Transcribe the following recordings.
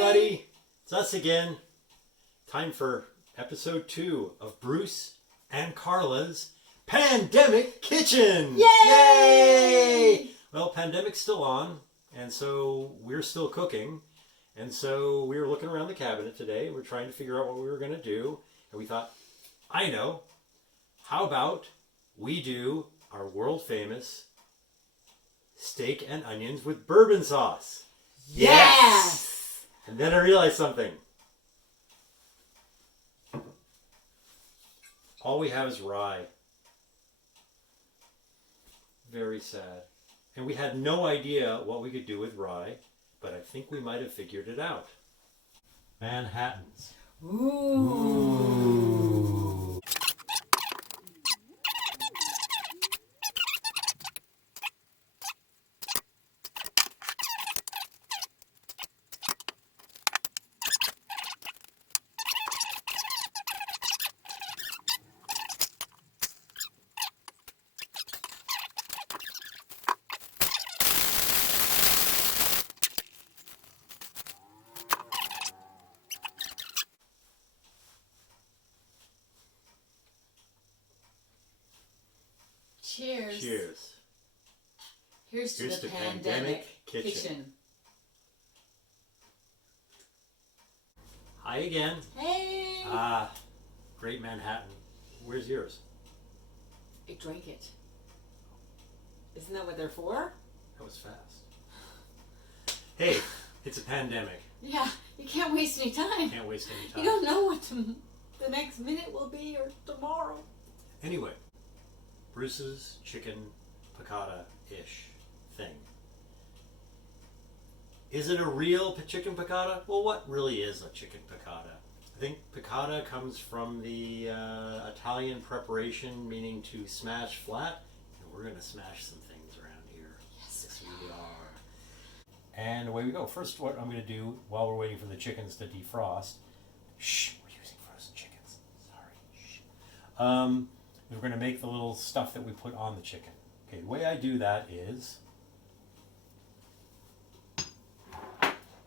everybody, it's us again. Time for episode 2 of Bruce and Karla's Pandemic Kitchen. Yay! Well, pandemic's still on, and so we're still cooking. And so we were looking around the cabinet today. We're trying to figure out what we were going to do. And we thought, I know, how about we do our world famous steak and onions with bourbon sauce? Yes! And then I realized something. All we have is rye. Very sad. And we had no idea what we could do with rye, but I think we might have figured it out. Manhattans. Ooh. Cheers. Cheers. Here's to the pandemic kitchen. Hi again. Hey! Great Manhattan. Where's yours? I drank it. Isn't that what they're for? That was fast. Hey, it's a pandemic. Yeah, you can't waste any time. Can't waste any time. You don't know what the next minute will be or tomorrow. Anyway, Bruce's chicken piccata-ish thing. Is it a real chicken piccata? Well, what really is a chicken piccata? I think piccata comes from the Italian preparation, meaning to smash flat. And we're going to smash some things around here. Yes, we are. And away we go. First, what I'm going to do while we're waiting for the chickens to defrost. Shh, we're using frozen chickens. Sorry. Shh. We're going to make the little stuff that we put on the chicken. Okay, the way I do that is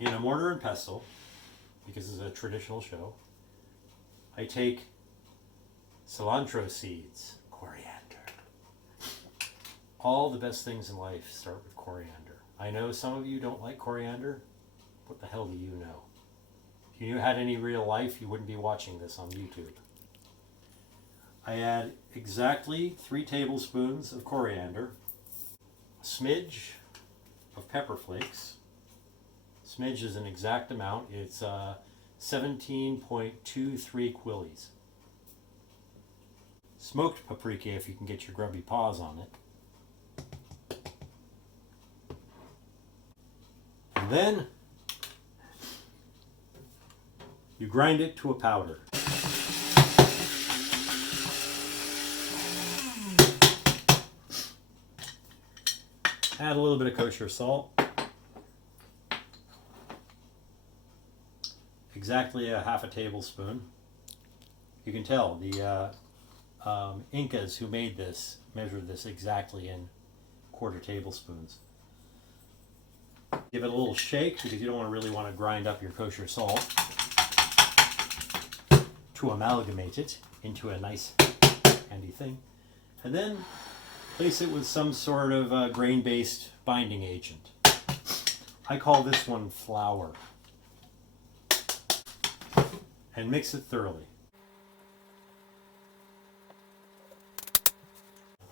in a mortar and pestle, because it's a traditional show, I take cilantro seeds, coriander. All the best things in life start with coriander. I know some of you don't like coriander. What the hell do you know? If you had any real life, you wouldn't be watching this on YouTube. I add exactly 3 tablespoons of coriander, a smidge of pepper flakes. Smidge is an exact amount. It's 17.23 quillies. Smoked paprika if you can get your grubby paws on it. And then you grind it to a powder. Add a little bit of kosher salt. Exactly a half a tablespoon. You can tell the Incas who made this measured this exactly in quarter tablespoons. Give it a little shake because you don't really want to grind up your kosher salt to amalgamate it into a nice handy thing. And then place it with some sort of grain-based binding agent. I call this one flour. And mix it thoroughly.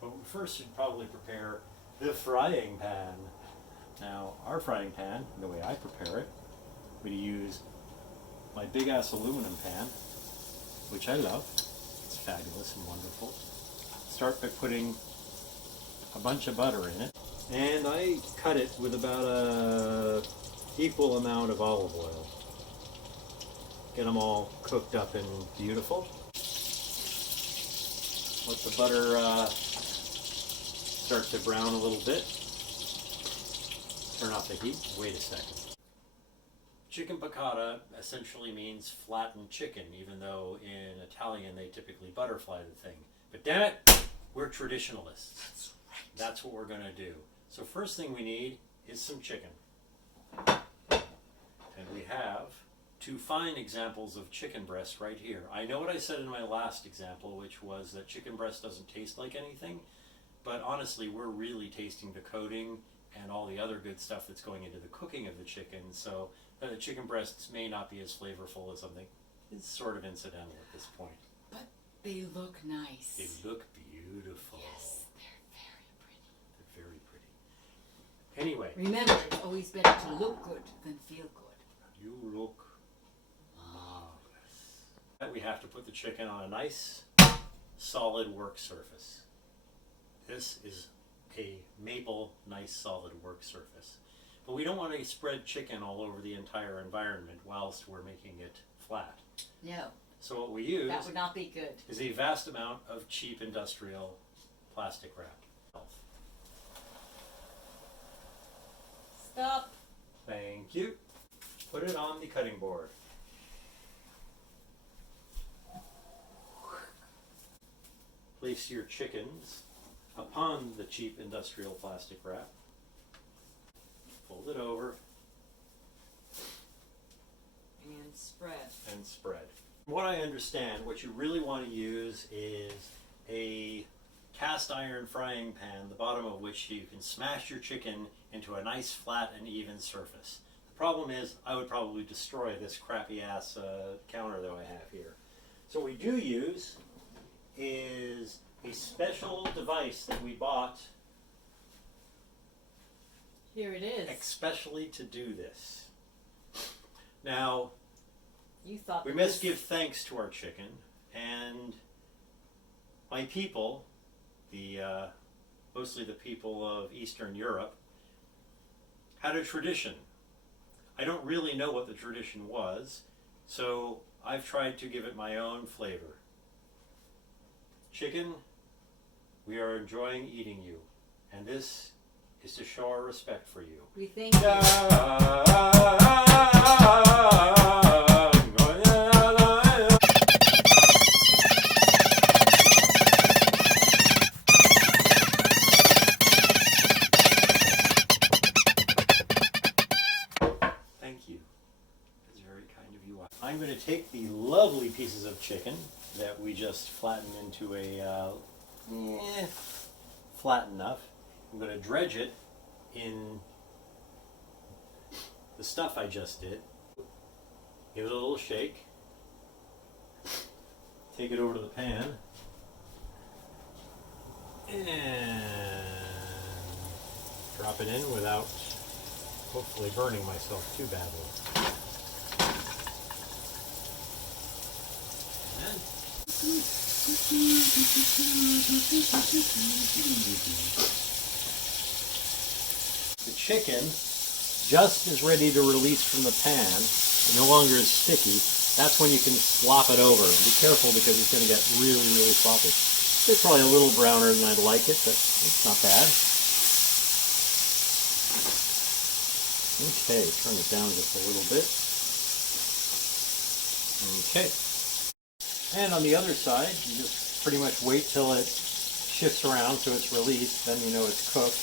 But first you'd probably prepare the frying pan. Now our frying pan, the way I prepare it, we use my big ass aluminum pan, which I love. It's fabulous and wonderful. Start by putting a bunch of butter in it, and I cut it with about a equal amount of olive oil. Get them all cooked up and beautiful. Let the butter start to brown a little bit. Turn off the heat. Wait a second. Chicken piccata essentially means flattened chicken, even though in Italian they typically butterfly the thing. But damn it, we're traditionalists. That's right. That's what we're going to do. So first thing we need is some chicken. And we have to find examples of chicken breast right here. I know what I said in my last example, which was that chicken breast doesn't taste like anything, but honestly, we're really tasting the coating and all the other good stuff that's going into the cooking of the chicken, so the chicken breasts may not be as flavorful as something. It's sort of incidental at this point. But they look nice. They look beautiful. Yes, they're very pretty. They're very pretty. Anyway. Remember, it's always better to look good than feel good. You look marvelous. We have to put the chicken on a nice, solid work surface. This is a maple, nice, solid work surface. But we don't want to spread chicken all over the entire environment whilst we're making it flat. No. So what we use that would not be good. Is a vast amount of cheap industrial plastic wrap. Stop. Thank you. Put it on the cutting board. Place your chickens upon the cheap industrial plastic wrap. Fold it over. And spread. And spread. From what I understand, what you really want to use is a cast iron frying pan, the bottom of which you can smash your chicken into a nice flat and even surface. The problem is I would probably destroy this crappy ass counter that I have here. So what we do use is a special device that we bought. Here it is. Especially to do this. Now, you thought we must give thanks to our chicken, and my people, mostly the people of Eastern Europe, had a tradition. I don't really know what the tradition was, so I've tried to give it my own flavor. Chicken, we are enjoying eating you, and this is to show our respect for you. We thank you. Thank you. That's very kind of you. I'm going to take the lovely pieces of chicken that we just flattened into a flat enough. I'm going to dredge it in the stuff I just did. Give it a little shake. Take it over to the pan. And drop it in without hopefully burning myself too badly. And the chicken just is ready to release from the pan. It no longer is sticky. That's when you can slop it over. Be careful because it's going to get really, really sloppy. It's probably a little browner than I'd like it, but it's not bad. Okay, turn it down just a little bit. Okay. And on the other side, you just pretty much wait till it shifts around so it's released, then you know it's cooked.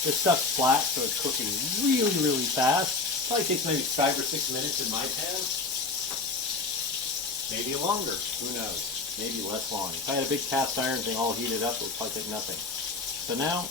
This stuff's flat, so it's cooking really, really fast. Probably takes maybe 5 or 6 minutes in my pan. Maybe longer, who knows? Maybe less long. If I had a big cast iron thing all heated up, it would probably take nothing. So now,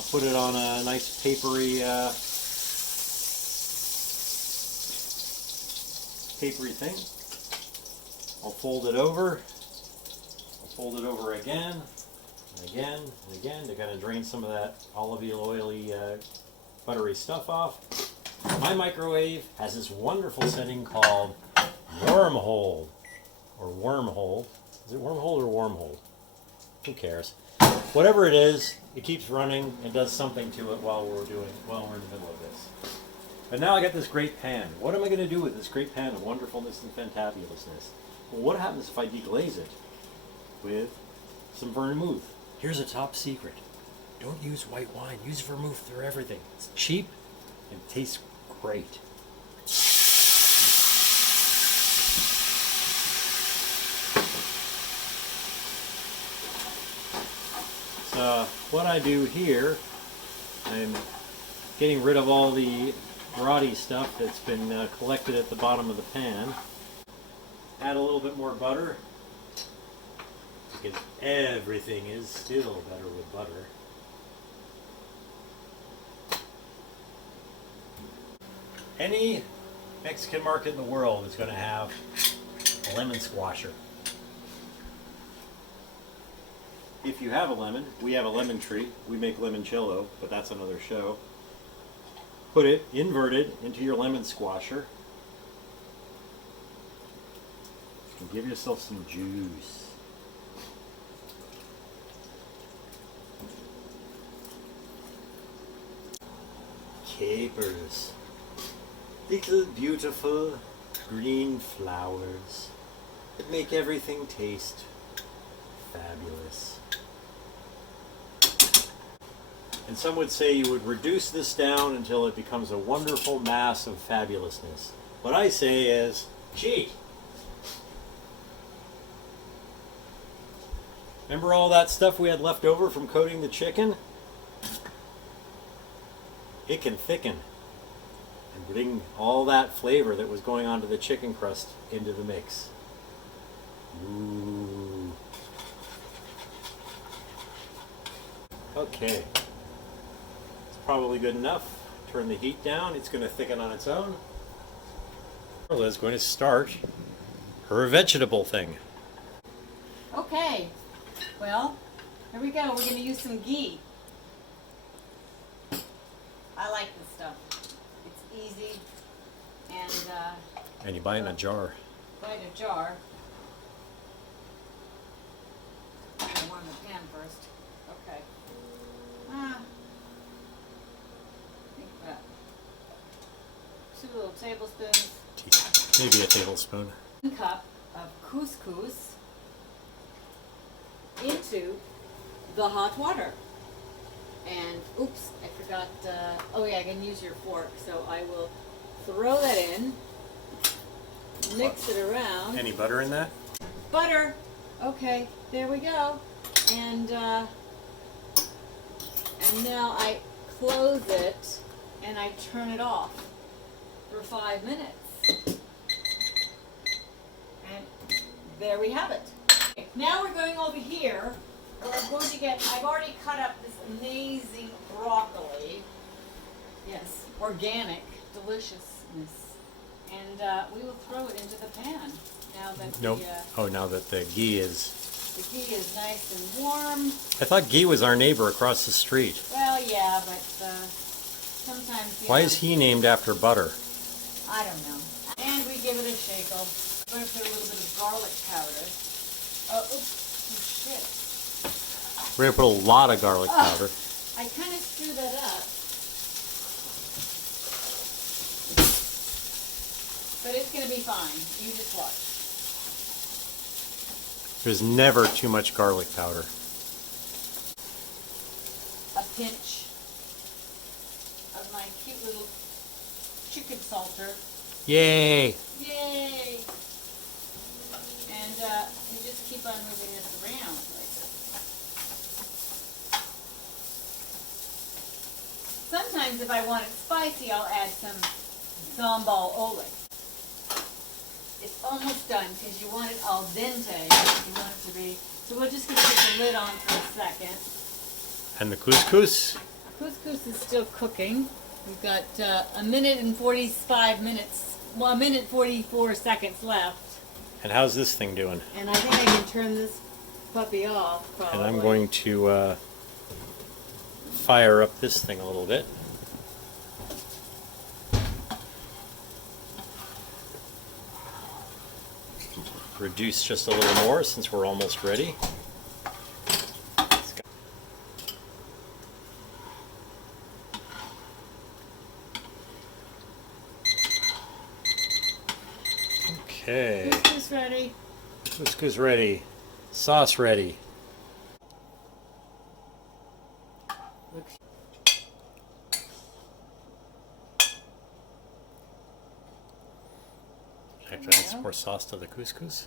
I'll put it on a nice papery thing. I'll fold it over. I'll fold it over again, and again, and again to kind of drain some of that olive oily, buttery stuff off. My microwave has this wonderful setting called Wormhole, or Wormhole. Is it Wormhole or Wormhole? Who cares? Whatever it is, it keeps running and does something to it while we're in the middle of this. But now I got this great pan. What am I going to do with this great pan of wonderfulness and fantabulousness? Well, what happens if I deglaze it with some vermouth? Here's a top secret. Don't use white wine. Use vermouth for everything. It's cheap and tastes great. So what I do here, I'm getting rid of all the rotty stuff that's been collected at the bottom of the pan. Add a little bit more butter, because everything is still better with butter. Any Mexican market in the world is going to have a lemon squasher. If you have a lemon, we have a lemon tree. We make limoncello, but that's another show. Put it inverted into your lemon squasher and give yourself some juice. Capers. Little beautiful green flowers that make everything taste fabulous. And some would say you would reduce this down until it becomes a wonderful mass of fabulousness. What I say is, cheat. Remember all that stuff we had left over from coating the chicken? It can thicken and bring all that flavor that was going onto the chicken crust into the mix. Ooh. Okay. Probably good enough. Turn the heat down. It's going to thicken on its own. Karla is going to start her vegetable thing. Okay. Well, here we go. We're going to use some ghee. I like this stuff. It's easy, and you buy it in a jar. buy it in a jar. I'm going to warm the pan first. Okay. Two little tablespoons. Maybe a tablespoon. 1 cup of couscous into the hot water. And oops, I forgot. Oh yeah, I can use your fork, so I will throw that in. Mix it around. Any butter in that? Butter. Okay, there we go. And now I close it and I turn it off for 5 minutes. And there we have it. Now we're going over here. We're going to get, I've already cut up this amazing broccoli. Yes, organic deliciousness. And we will throw it into the pan. Now that Nope. Now that the ghee is... the ghee is nice and warm. I thought ghee was our neighbor across the street. Well, yeah, but sometimes... Why is he named after butter? I don't know. And we give it a shake'le. I'm going to put a little bit of garlic powder. Oh, oops. Oh, shit. We're going to put a lot of garlic powder. I kind of screwed that up. But it's going to be fine. You just watch. There's never too much garlic powder. A pinch of my cute little chicken salter. Yay! Yay! And you just keep on moving this around like this. Sometimes if I want it spicy, I'll add some sambal ole. It's almost done because you want it al dente. You want it to be. So we're just going to put the lid on for a second. And the couscous? Couscous is still cooking. We've got a minute and 45 minutes, well, a minute 44 seconds left. And how's this thing doing? And I think I can turn this puppy off, probably. And I'm going to fire up this thing a little bit. Reduce just a little more since we're almost ready. Okay. Couscous ready. Couscous ready. Sauce ready. Looks I have to add some more sauce to the couscous.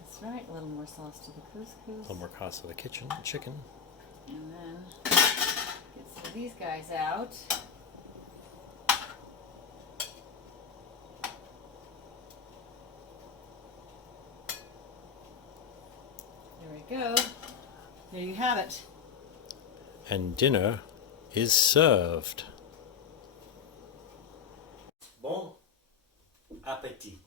That's right, a little more sauce to the couscous. A little more sauce to the chicken. And then get some of these guys out. you go. There you have it. And dinner is served. Bon appétit.